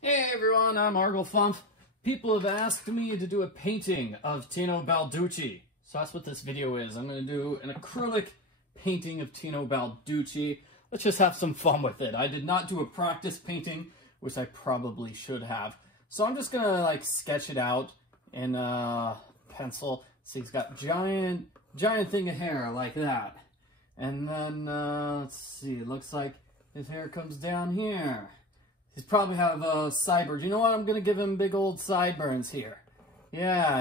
Hey everyone, I'm Arglefumph. People have asked me to do a painting of Tino Balducci. So that's what this video is. I'm going to do an acrylic painting of Tino Balducci. Let's just have some fun with it. I did not do a practice painting, which I probably should have. So I'm just going to sketch it out in pencil. See, he's got giant thing of hair like that. And then, let's see, it looks like his hair comes down here. He's probably have sideburns. You know what? I'm going to give him big old sideburns here. Yeah,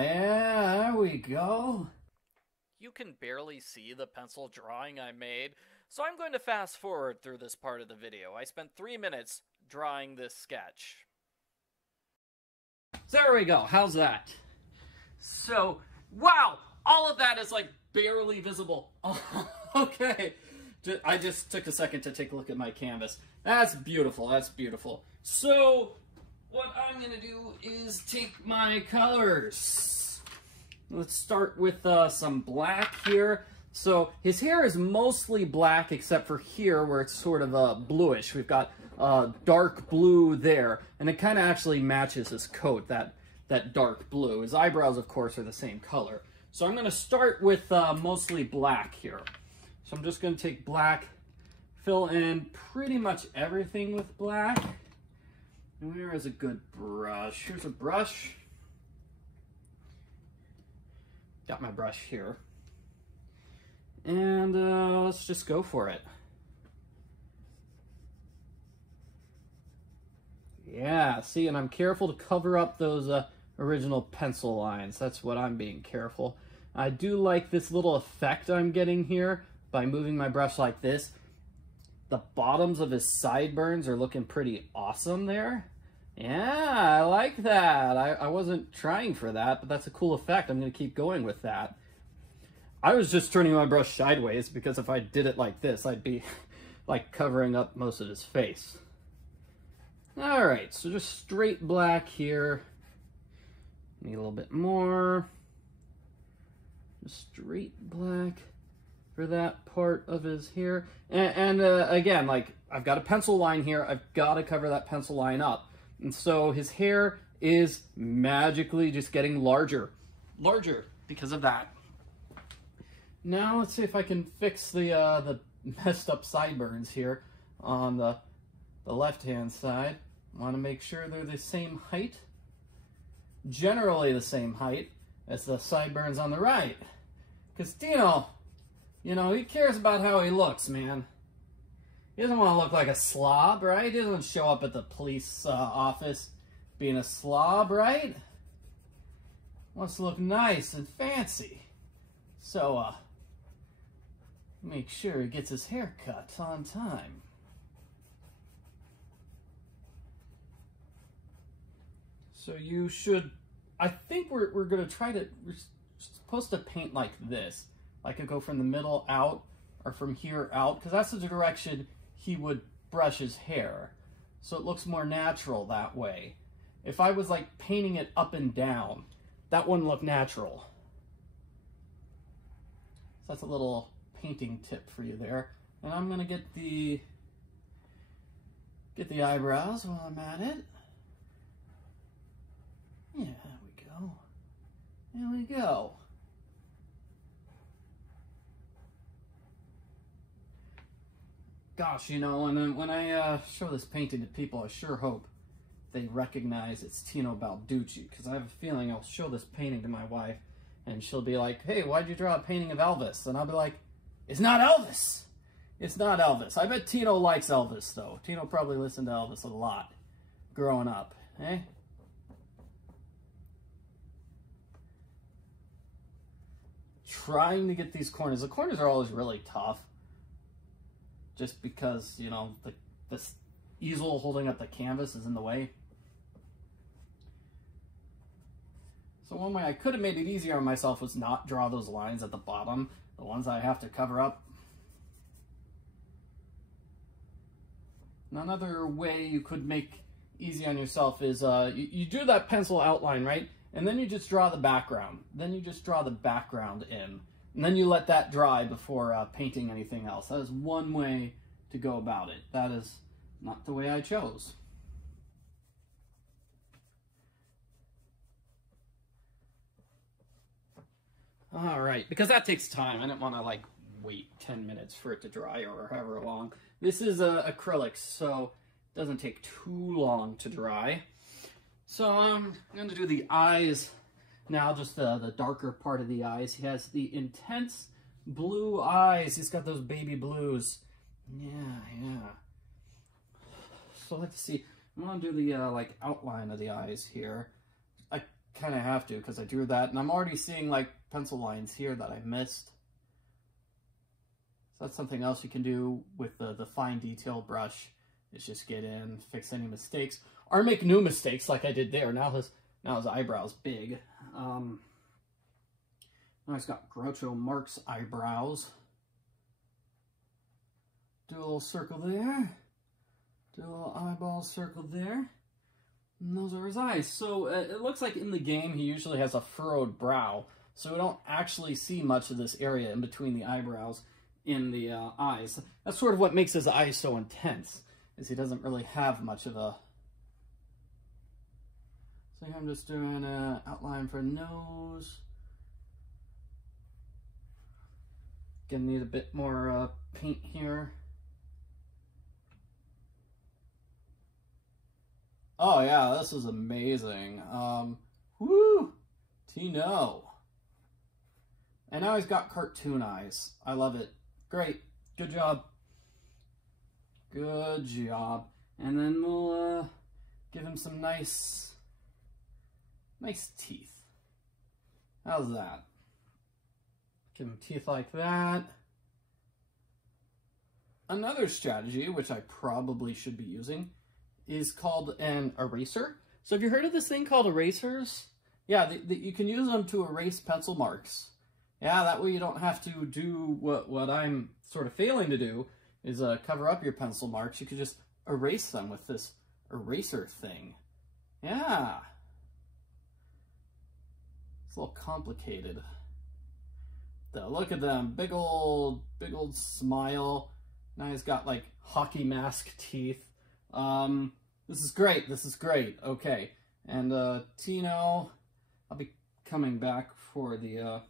there we go. You can barely see the pencil drawing I made, so I'm going to fast forward through this part of the video. I spent 3 minutes drawing this sketch. So there we go. How's that? So, wow! All of that is barely visible. Okay. I just took a second to take a look at my canvas. That's beautiful, that's beautiful. So, what I'm going to do is take my colors. Let's start with some black here. So, his hair is mostly black except for here where it's sort of bluish. We've got dark blue there, and it kind of actually matches his coat, that dark blue. His eyebrows, of course, are the same color. So I'm going to start with mostly black here. So I'm just going to take black, fill in pretty much everything with black. And where is a good brush? Here's a brush. Got my brush here. And let's just go for it. Yeah, see, and I'm careful to cover up those original pencil lines. That's what I'm being careful. I do like this little effect I'm getting here. By moving my brush like this, the bottoms of his sideburns are looking pretty awesome there. Yeah, I like that. I wasn't trying for that, but that's a cool effect. I'm going to keep going with that. I was just turning my brush sideways because if I did it like this, I'd be covering up most of his face. All right, so just straight black here. Need a little bit more. Just straight black for that part of his hair. And again, I've got a pencil line here. I've got to cover that pencil line up. And so his hair is magically just getting larger because of that. Now let's see if I can fix the messed up sideburns here on the left-hand side. I want to make sure they're the same height, generally the same height as the sideburns on the right. Because Tino, you know, he cares about how he looks, man. He doesn't want to look like a slob, right? He doesn't show up at the police office being a slob, right? Wants to look nice and fancy. So, make sure he gets his hair cut on time. So you should, I think we're going to try to, we're supposed to paint like this. I could go from the middle out or from here out because that's the direction he would brush his hair. So it looks more natural that way. If I was painting it up and down, that wouldn't look natural. So that's a little painting tip for you there. And I'm going to get the eyebrows while I'm at it. Yeah, there we go. There we go. Gosh, you know, and then when I show this painting to people, I sure hope they recognize it's Tino Balducci, because I have a feeling I'll show this painting to my wife, and she'll be like, hey, why'd you draw a painting of Elvis? And I'll be like, it's not Elvis! It's not Elvis. I bet Tino likes Elvis, though. Tino probably listened to Elvis a lot growing up, eh? Trying to get these corners. The corners are always really tough. Just because, you know, this easel holding up the canvas is in the way. So one way I could have made it easier on myself was not draw those lines at the bottom, the ones I have to cover up. Another way you could make easy on yourself is you do that pencil outline, right? And then you just draw the background. Then you just draw the background in. And then you let that dry before painting anything else. That is one way to go about it. That is not the way I chose. All right, because that takes time. I didn't want to like wait 10 minutes for it to dry or however long. This is acrylic, so it doesn't take too long to dry. So I'm going to do the eyes now, just the darker part of the eyes. He has the intense blue eyes. He's got those baby blues. Yeah. So let's see. I'm going to do the like outline of the eyes here. I kind of have to because I drew that, and I'm already seeing like pencil lines here that I missed. So that's something else you can do with the fine detail brush, is just get in, fix any mistakes, or make new mistakes like I did there. Now his eyebrow's big. Now he's got Groucho Marx eyebrows. Do a little circle there. Do a little eyeball circle there. And those are his eyes. So it looks like in the game he usually has a furrowed brow. So we don't actually see much of this area in between the eyebrows in the eyes. That's sort of what makes his eyes so intense, is he doesn't really have much of a... So here I'm just doing an outline for nose. Gonna need a bit more paint here. Oh yeah, this is amazing. Woo! Tino. And now he's got cartoon eyes. I love it. Great. Good job. Good job. And then we'll give him some nice teeth. How's that? Give him teeth like that. Another strategy, which I probably should be using, is called an eraser. So have you heard of this thing called erasers? Yeah, you can use them to erase pencil marks. Yeah, that way you don't have to do what I'm sort of failing to do, is cover up your pencil marks. You could just erase them with this eraser thing. Yeah. It's a little complicated. Look at them, big old smile. Now he's got like hockey mask teeth. This is great. Okay, and Tino, I'll be coming back for the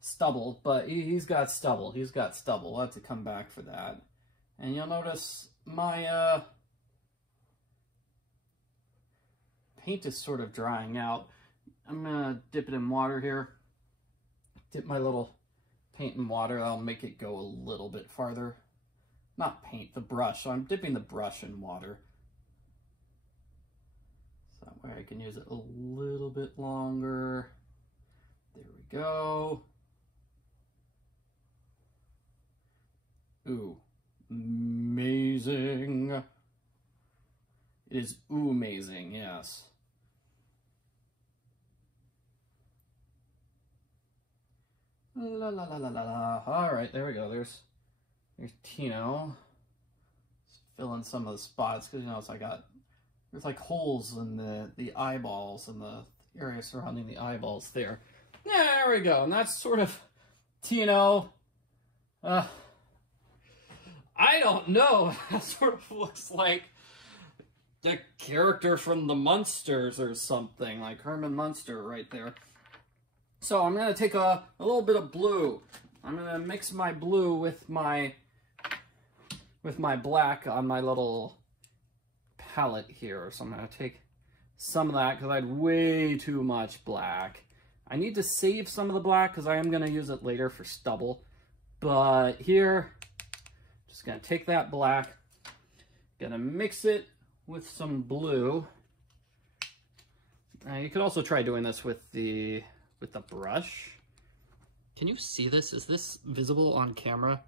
stubble, but he's got stubble. I'll have to come back for that. And you'll notice my paint is sort of drying out. I'm gonna dip it in water here. Dip my little paint in water. That'll make it go a little bit farther. Not paint, the brush. So I'm dipping the brush in water. So that way I can use it a little bit longer. There we go. Ooh, amazing. It is amazing, yes. La la la la la la. All right, there we go. There's Tino. Just fill in some of the spots because it's like there's like holes in the eyeballs and the area surrounding the eyeballs there. There we go, and that's sort of Tino. I don't know. That sort of looks like the character from the Munsters or something, like Herman Munster right there. So I'm going to take a little bit of blue. I'm going to mix my blue with my black on my little palette here. So I'm going to take some of that because I had way too much black. I need to save some of the black because I am going to use it later for stubble. But here, just going to take that black, going to mix it with some blue. You could also try doing this with the brush. Can you see this? Is this visible on camera?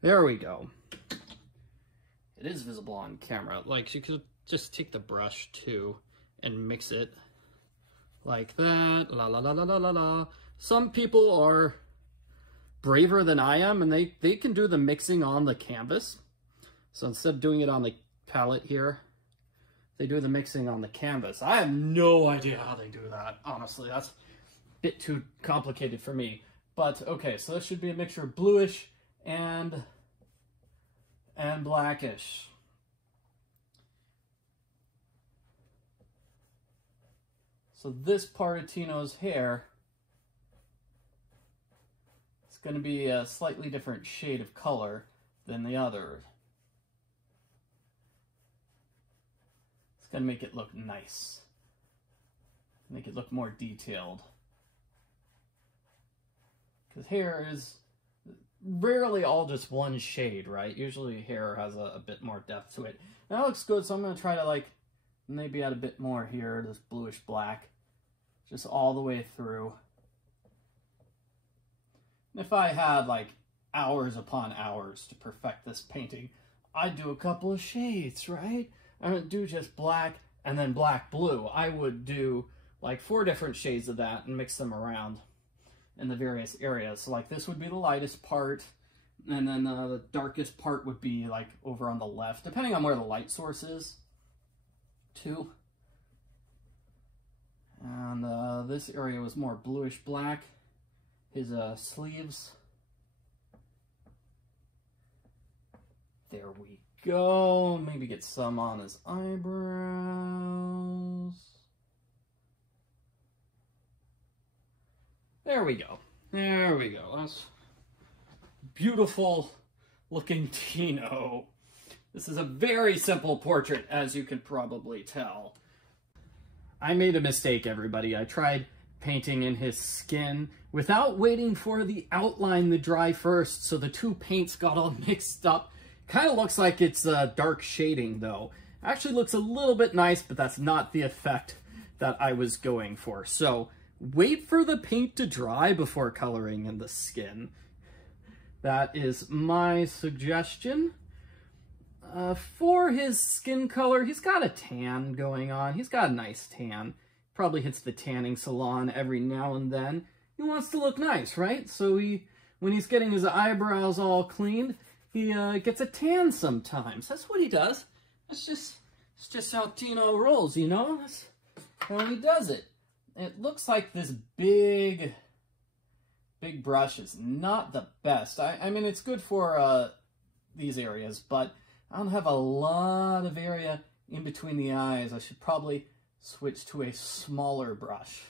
There we go. It is visible on camera. Like, you could just take the brush too and mix it like that. La la la la la la la. Some people are braver than I am, and they can do the mixing on the canvas. So instead of doing it on the palette here, they do the mixing on the canvas. I have no idea how they do that, honestly. That's a bit too complicated for me. But okay, so this should be a mixture of bluish and blackish. So this part of Tino's hair going to be a slightly different shade of color than the other. It's going to make it look nice. Make it look more detailed. Because hair is rarely all just one shade, right? Usually hair has a bit more depth to it. And that looks good, so I'm going to try to like maybe add a bit more here, this bluish black, just all the way through. And if I had like hours upon hours to perfect this painting, I'd do a couple of shades, right? I wouldn't do just black and then black blue. I would do like 4 different shades of that and mix them around in the various areas. So like this would be the lightest part, and then the darkest part would be like over on the left, depending on where the light source is, too. And this area was more bluish black. His sleeves. There we go. Maybe get some on his eyebrows. There we go. There we go. That's beautiful looking Tino. This is a very simple portrait, as you can probably tell. I made a mistake, everybody. I tried painting in his skin without waiting for the outline to dry first, so the 2 paints got all mixed up. Kind of looks like it's dark shading, though. Actually looks a little bit nice, but that's not the effect that I was going for. So wait for the paint to dry before coloring in the skin. That is my suggestion. For his skin color, he's got a tan going on. He's got a nice tan. Probably hits the tanning salon every now and then. He wants to look nice, right? So when he's getting his eyebrows all cleaned, he gets a tan sometimes. That's what he does. It's just how Tino rolls, you know? That's how he does it. It looks like this big brush is not the best. I mean, it's good for these areas, but I don't have a lot of area in between the eyes. I should probably switch to a smaller brush.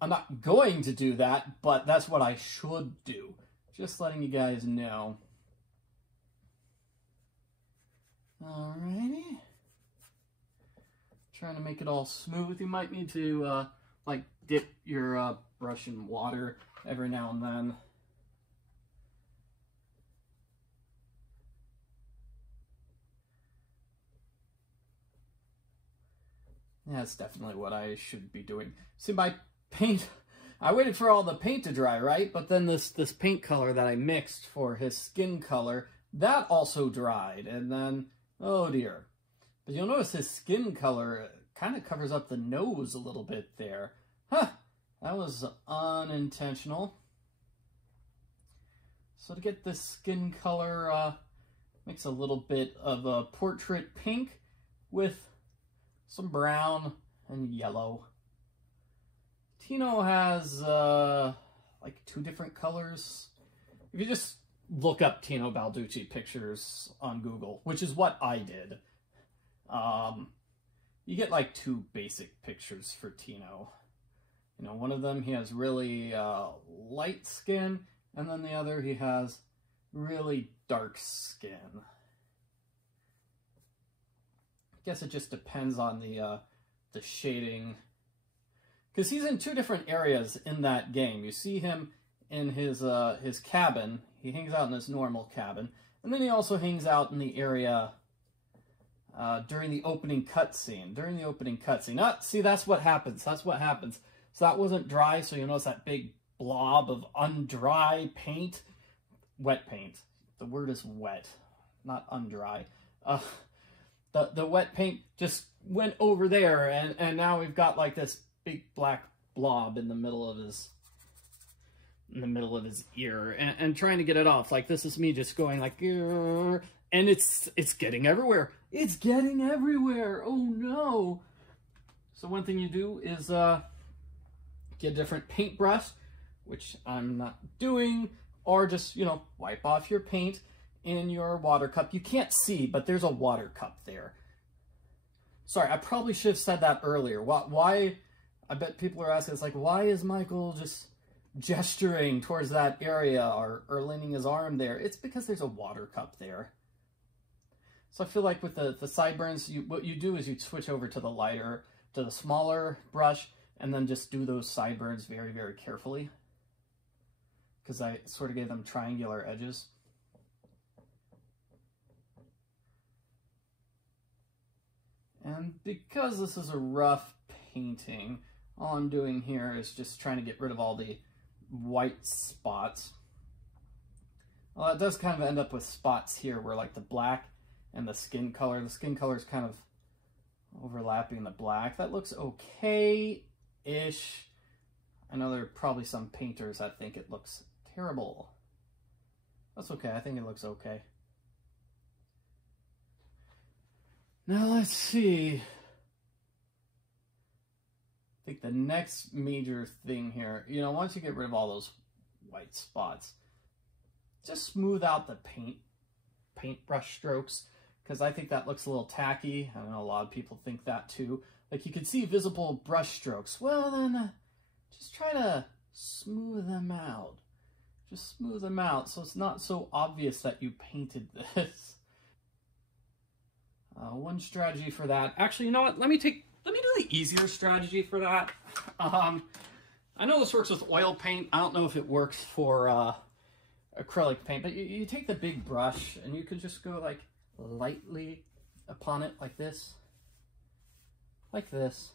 I'm not going to do that, but that's what I should do. Just letting you guys know. Alrighty. Trying to make it all smooth. You might need to like dip your brush in water every now and then. Yeah, that's definitely what I should be doing. See, my paint, I waited for all the paint to dry, right? But then this paint color that I mixed for his skin color, that also dried. And then, oh dear. But you'll notice his skin color kind of covers up the nose a little bit there. Huh, that was unintentional. So to get this skin color, mix a little bit of a portrait pink with some brown and yellow. Tino has like 2 different colors. If you just look up Tino Balducci pictures on Google, which is what I did, you get like 2 basic pictures for Tino. You know, one of them he has really light skin, and then the other he has really dark skin. I guess it just depends on the shading, because he's in 2 different areas in that game. You see him in his cabin. He hangs out in his normal cabin, and then he also hangs out in the area during the opening cutscene. See, that's what happens. That's what happens. So that wasn't dry, so you'll notice that big blob of undry paint. Wet paint. The word is wet, not undry. The wet paint just went over there, and now we've got like this big black blob in the middle of his ear, and trying to get it off. Like, this is me just going like, and it's getting everywhere. It's getting everywhere. Oh no. So one thing you do is get a different paintbrush, which I'm not doing, or just, you know, wipe off your paint in your water cup. You can't see, but there's a water cup there. Sorry, I probably should have said that earlier. Why? I bet people are asking, it's like, why is Michael just gesturing towards that area or leaning his arm there, it's because there's a water cup there. So I feel like with the sideburns, what you do is you switch over to the smaller brush, and then just do those sideburns very, very carefully, because I sort of gave them triangular edges. And because this is a rough painting, all I'm doing here is just trying to get rid of all the white spots. Well, it does kind of end up with spots here where like the black and the skin color is kind of overlapping the black. That looks okay-ish. I know there are probably some painters that think it looks terrible. That's okay, I think it looks okay. Now let's see. I think the next major thing here, you know, once you get rid of all those white spots, just smooth out the paintbrush strokes, because I think that looks a little tacky. I know a lot of people think that too. Like, you can see visible brush strokes. Well, then just try to smooth them out. Just smooth them out so it's not so obvious that you painted this. One strategy for that. Actually, you know what? Let me do the easier strategy for that. I know this works with oil paint. I don't know if it works for acrylic paint, but you take the big brush and you can just go like lightly upon it like this. Like this.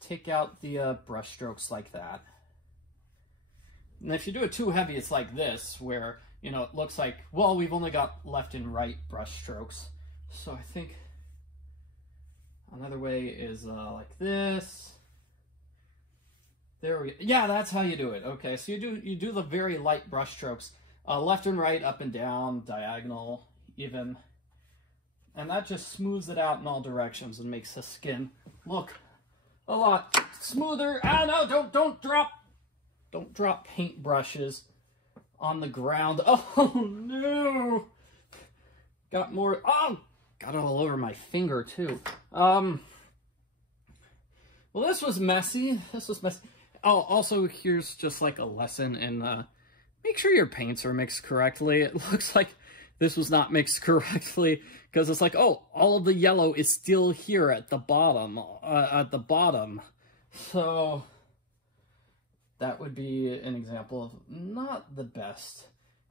Take out the brush strokes like that. And if you do it too heavy, it's like this, where, you know, it looks like, well, we've only got left and right brush strokes. So I think another way is like this. There we go. Yeah, that's how you do it. Okay, so you do the very light brush strokes, left and right, up and down, diagonal, even. And that just smooths it out in all directions and makes the skin look a lot smoother. Ah, no, don't drop paint brushes on the ground. Oh no! Got more. Oh, got it all over my finger too. Well, this was messy. Oh, also here's just like a lesson in make sure your paints are mixed correctly. It looks like this was not mixed correctly because it's like, oh, all of the yellow is still here at the bottom. So that would be an example of not the best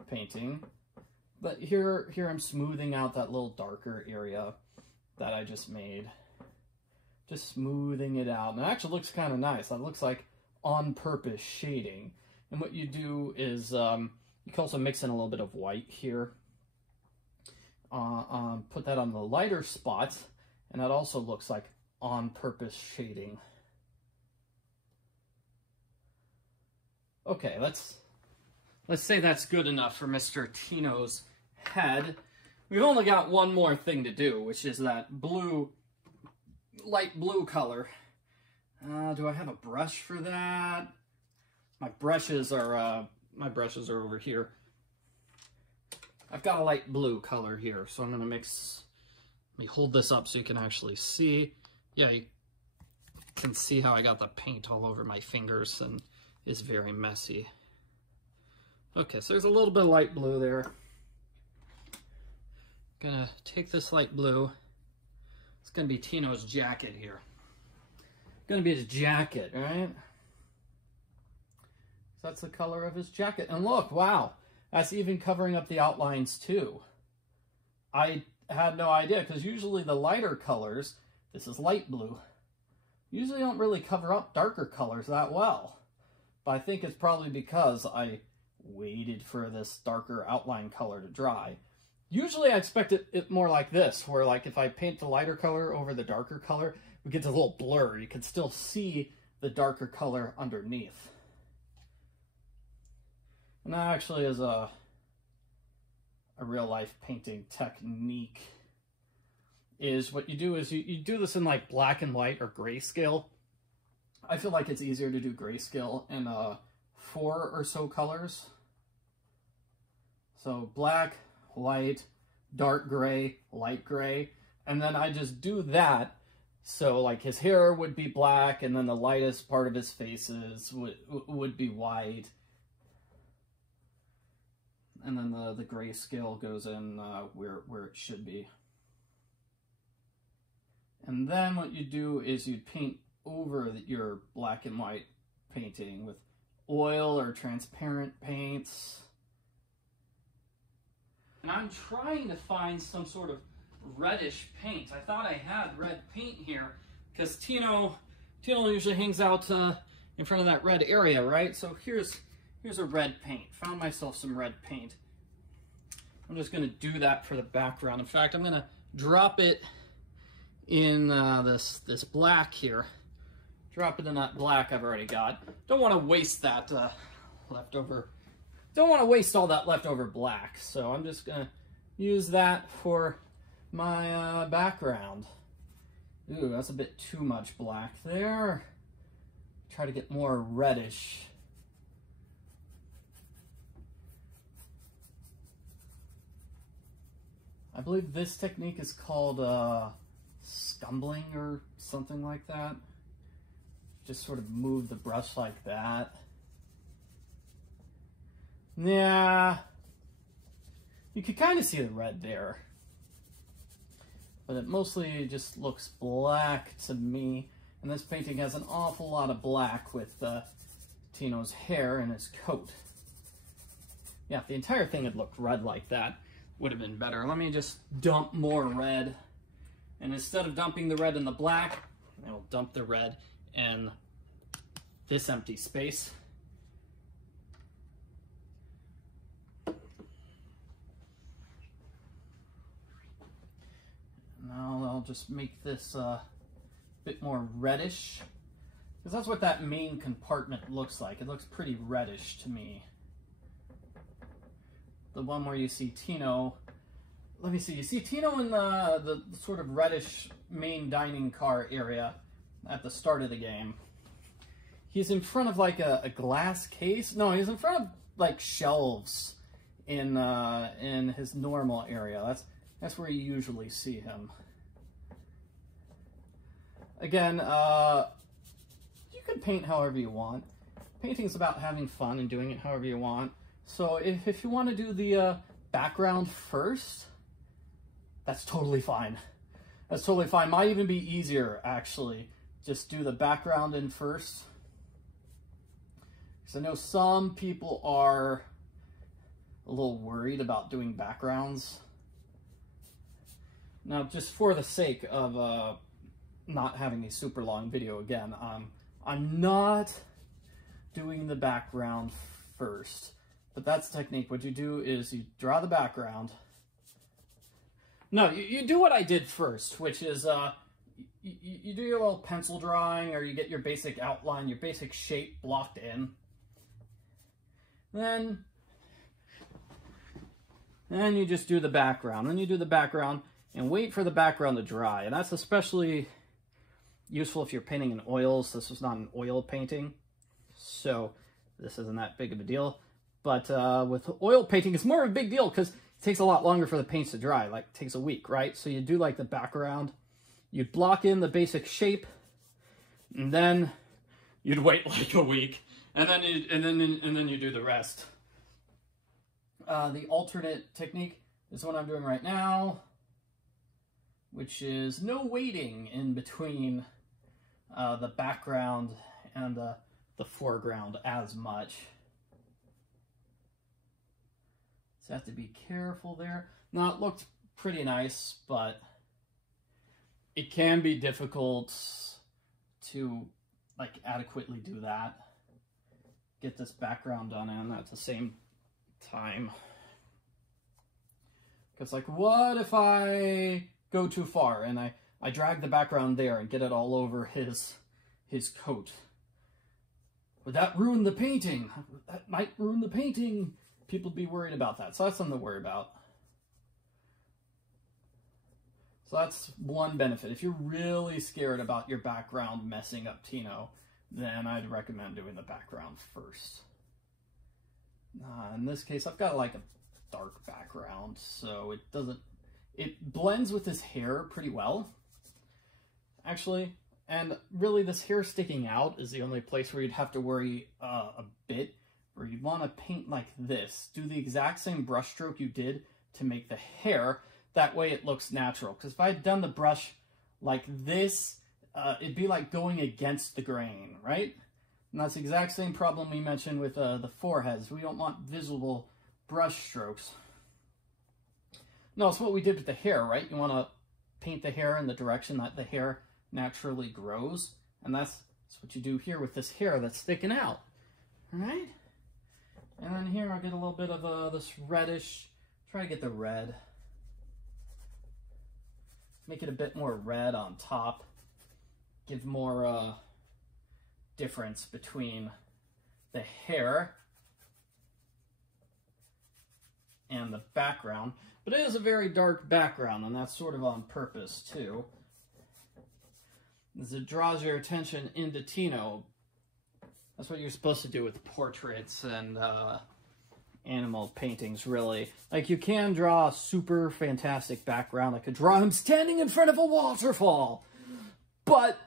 painting. But here I'm smoothing out that little darker area that I just made. Just smoothing it out. And it actually looks kind of nice. That looks like on-purpose shading. And what you do is you can also mix in a little bit of white here. Put that on the lighter spots, and that also looks like on-purpose shading. Okay, let's say that's good enough for Mr. Tino's head. We've only got one more thing to do, which is that blue, light blue color. Do I have a brush for that? My brushes are over here. I've got a light blue color here, so I'm gonna mix. Let me hold this up so you can actually see. Yeah, you can see how I got the paint all over my fingers and it's very messy. Okay, so there's a little bit of light blue there. Gonna take this light blue. It's gonna be Tino's jacket here. Gonna be his jacket, right? So that's the color of his jacket. And look, wow, that's even covering up the outlines too. I had no idea, because usually the lighter colors, this is light blue, usually don't really cover up darker colors that well. But I think it's probably because I waited for this darker outline color to dry. Usually I expect it more like this, where like if I paint the lighter color over the darker color, we get this little blur. You can still see the darker color underneath. And that actually is a real life painting technique. Is what you do is you do this in like black and white or grayscale. I feel like it's easier to do grayscale in 4 or so colors. So black, white, dark gray, light gray, and then I just do that So like his hair would be black, and then the lightest part of his faces would be white. And then the grayscale goes in where it should be. And then what you do is you paint over your black and white painting with oil or transparent paints. And I'm trying to find some sort of reddish paint. I thought I had red paint here because Tino usually hangs out in front of that red area, right? So here's a red paint. Found myself some red paint. I'm just going to do that for the background. In fact, I'm going to drop it in this black here. Drop it in that black I've already got. Don't want to waste that leftover. Don't want to waste all that leftover black. So I'm just going to use that for my background. Ooh, that's a bit too much black there. Try to get more reddish. I believe this technique is called scumbling or something like that. Just sort of move the brush like that. Yeah, you can kind of see the red there, but it mostly just looks black to me. And this painting has an awful lot of black with Tino's hair and his coat. Yeah, if the entire thing had looked red like that, would have been better. Let me just dump more red. And instead of dumping the red in the black, I'll dump the red in this empty space. Now I'll just make this a bit more reddish, because that's what that main compartment looks like. It looks pretty reddish to me. The one where you see Tino, let me see, you see Tino in the sort of reddish main dining car area at the start of the game. He's in front of like a glass case. No, he's in front of like shelves in his normal area. That's where you usually see him. Again, you can paint however you want. Painting's about having fun and doing it however you want. So if you want to do the background first, that's totally fine. That's totally fine. Might even be easier, actually. Just do the background in first. Because I know some people are a little worried about doing backgrounds. Now, just for the sake of not having a super long video again, I'm not doing the background first. But that's the technique. What you do is you draw the background. No, you do what I did first, which is you do your little pencil drawing, or you get your basic outline, your basic shape blocked in. Then you just do the background. Then you do the background and wait for the background to dry. And that's especially useful if you're painting in oils. This was not an oil painting, so this isn't that big of a deal. But with oil painting, it's more of a big deal because it takes a lot longer for the paints to dry. Like, it takes a week, right? So you do like the background, you'd block in the basic shape, and then you'd wait like a week, and then you do the rest. The alternate technique is what I'm doing right now, which is no waiting in between the background and the foreground as much. So I have to be careful there. Now, it looked pretty nice, but it can be difficult to like adequately do that. Get this background done and at the same time. Because like, what if I go too far and I drag the background there and get it all over his coat? Would that ruin the painting? That might ruin the painting. People be worried about that. So that's something to worry about. So that's one benefit. If you're really scared about your background messing up Tino, then I'd recommend doing the background first. In this case, I've got like a dark background, so it blends with his hair pretty well. actually. And really, this hair sticking out is the only place where you'd have to worry a bit, where you'd want to paint like this. Do the exact same brush stroke you did to make the hair. That way it looks natural. Because if I had done the brush like this, it'd be like going against the grain, right? And that's the exact same problem we mentioned with the foreheads. We don't want visible brush strokes. No, it's what we did with the hair, right? You want to paint the hair in the direction that the hair naturally grows. And that's what you do here with this hair that's sticking out, right? And then here I'll get a little bit of this reddish. Try to get the red. Make it a bit more red on top. Give more difference between the hair and the background. But it is a very dark background, and that's sort of on purpose too. As it draws your attention into Tino. That's what you're supposed to do with portraits and animal paintings, really. Like, you can draw a super fantastic background. I could draw him standing in front of a waterfall. But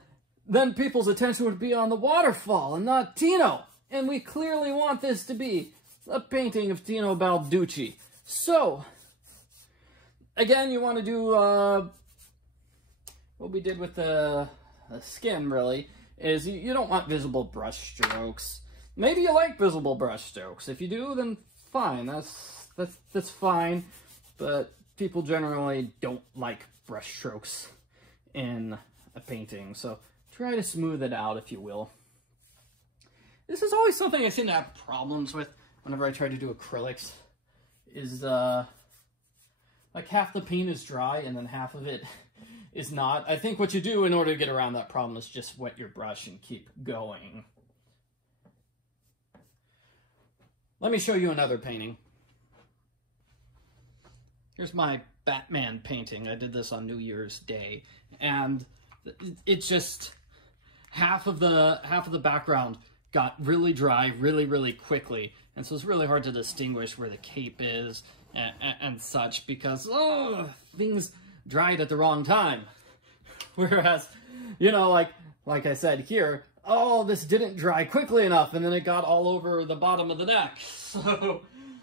then people's attention would be on the waterfall and not Tino. And we clearly want this to be a painting of Tino Balducci. So, again, you want to do what we did with the skin, really, is you don't want visible brush strokes. Maybe you like visible brush strokes. If you do, then fine. That's fine. But people generally don't like brush strokes in a painting. So try to smooth it out, if you will. This is always something I seem to have problems with whenever I try to do acrylics. Is like half the paint is dry and then half of it is not. I think what you do in order to get around that problem is just wet your brush and keep going. Let me show you another painting. Here's my Batman painting. I did this on New Year's Day, and it's just half of the background got really dry really quickly, and so it's really hard to distinguish where the cape is and such, because things dried at the wrong time. Whereas, you know, like I said here, this didn't dry quickly enough, and then it got all over the bottom of the deck. So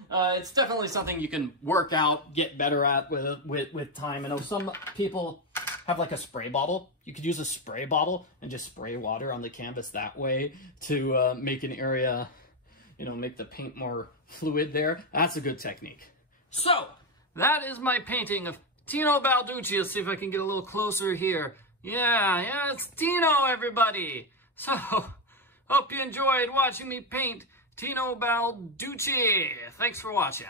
it's definitely something you can work out, get better at with time. I know some people have like a spray bottle. You could use a spray bottle and just spray water on the canvas that way to make an area, you know, make the paint more fluid there. That's a good technique. So that is my painting of Tino Balducci. Let's see if I can get a little closer here. Yeah, it's Tino, everybody. So, hope you enjoyed watching me paint Tino Balducci. Thanks for watching.